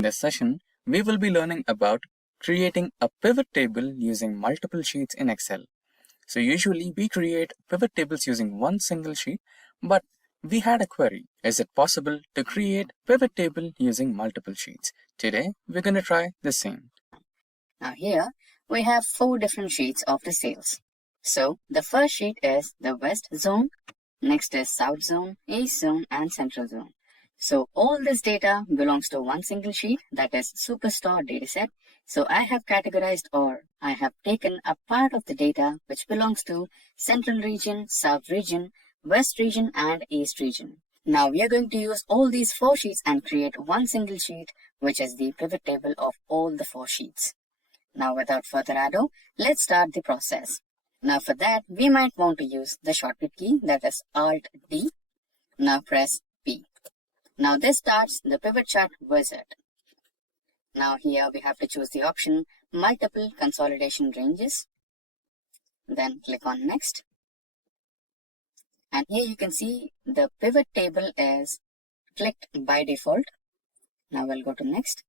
In this session, we will be learning about creating a pivot table using multiple sheets in Excel. So usually we create pivot tables using one single sheet, but we had a query. Is it possible to create pivot table using multiple sheets? Today, we're going to try the same. Now here, we have 4 different sheets of the sales. So the first sheet is the West Zone, next is South Zone, East Zone, and Central Zone. So all this data belongs to one single sheet, that is Superstore dataset. So I have categorized, or I have taken a part of the data which belongs to Central region, South region, West region, and East region. Now we are going to use all these 4 sheets and create one single sheet, which is the pivot table of all the 4 sheets. Now without further ado, let's start the process. Now for that, we might want to use the shortcut key, that is Alt-D. Now press P. Now this starts the pivot chart wizard. Now here we have to choose the option multiple consolidation ranges. Then click on next. And here you can see the pivot table is clicked by default. Now we'll go to next.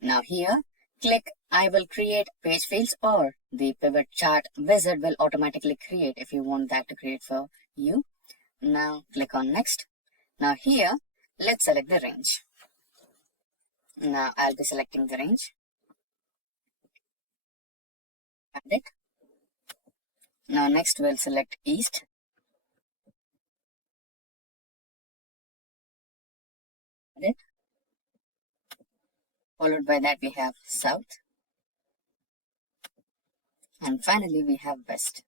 Now here, click I will create page fields, or the pivot chart wizard will automatically create if you want that to create for you. Now click on next. Now here, let's select the range. Now I'll be selecting the range. Add it. Now next we'll select East. Add it. Followed by that we have South. And finally we have West.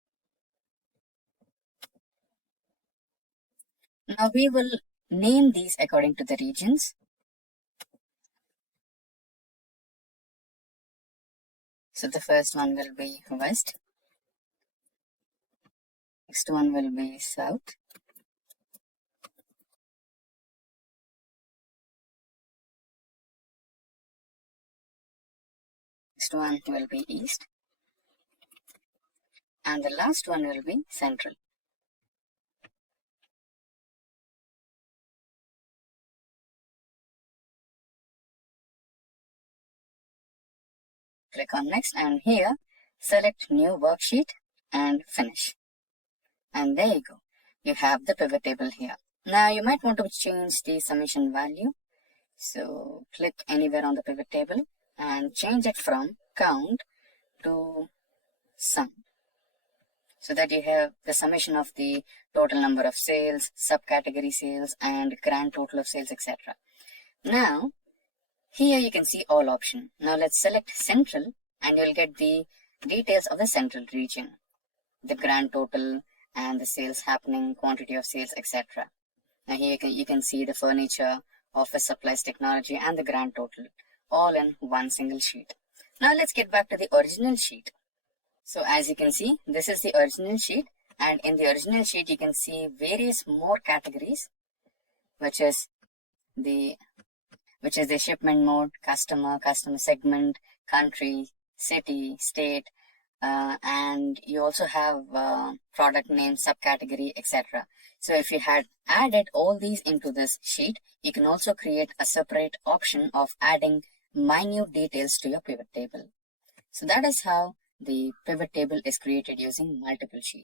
Now we will name these according to the regions. So the first one will be West. Next one will be South. Next one will be East. And the last one will be Central. Click on next, and here select new worksheet and finish. And there you go. You have the pivot table here. Now you might want to change the summation value. So click anywhere on the pivot table and change it from count to sum, so that you have the summation of the total number of sales, subcategory sales, and grand total of sales, etc. Now here you can see all option. Now let's select Central, and you'll get the details of the Central region, the grand total and the sales happening, quantity of sales, etc. Now here you can see the furniture, office supplies, technology, and the grand total all in one single sheet. Now let's get back to the original sheet. So as you can see, this is the original sheet, and in the original sheet you can see various more categories, which is the shipment mode, customer segment, country, city, state, and you also have product name, subcategory, etc. So if you had added all these into this sheet, you can also create a separate option of adding minute details to your pivot table. So that is how the pivot table is created using multiple sheets.